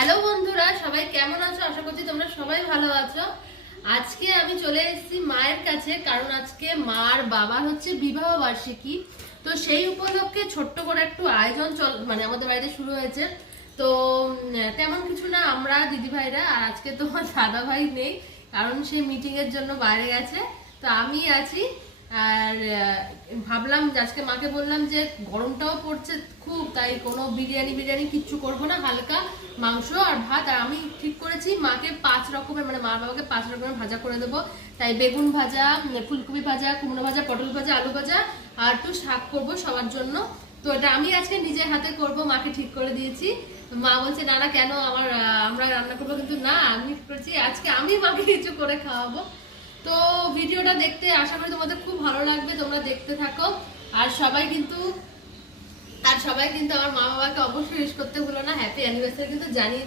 Hello বন্ধুরা, সবাই কেমন আছো? আশা করছি তোমরা সবাই ভালো আছো। আজকে আমি চলে এসেছি মায়ের কাছে, কারণ আজকে মার বাবার হচ্ছে বিবাহ বার্ষিকী। তো সেই উপলক্ষে ছোট্ট করে একটু আয়োজন মানে আমাদের বাড়িতে শুরু হয়েছে। তো তেমন কিছু না, আমরা দিদি ভাইরা, আর আজকে তোমার দাদা ভাই নেই, কারণ সে মিটিং এর জন্য বাইরে গেছে। তো আমি আছি। আর ভাবলাম যে আজকে মাকে বললাম যে গরমটাও পড়ছে খুব, তাই কোনো বিরিয়ানি কিচ্ছু করবো না, হালকা মাংস আর ভাত। আর আমি ঠিক করেছি মাকে 5 রকমের, মানে মা বাবাকে 5 রকমের ভাজা করে দেবো। তাই বেগুন ভাজা, ফুলকপি ভাজা, কুমড়ো ভাজা, পটল ভাজা, আলু ভাজা আর একটু শাক করবো সবার জন্য। তো এটা আমি আজকে নিজের হাতে করব, মাকে ঠিক করে দিয়েছি। মা বলছে না না কেন আমরা রান্না করবো, কিন্তু না, আমি ঠিক করেছি আজকে আমি মাকে কিছু করে খাওয়াবো। তো ভিডিওটা দেখতে আশা করি তোমাদের খুব ভালো লাগবে, তোমরা দেখতে থাকো। আর সবাই কিন্তু আমার মা বাবাকে অবশ্যই উইশ করতে ভুলো না, হ্যাপি অ্যানিভার্সারি কিন্তু জানিয়ে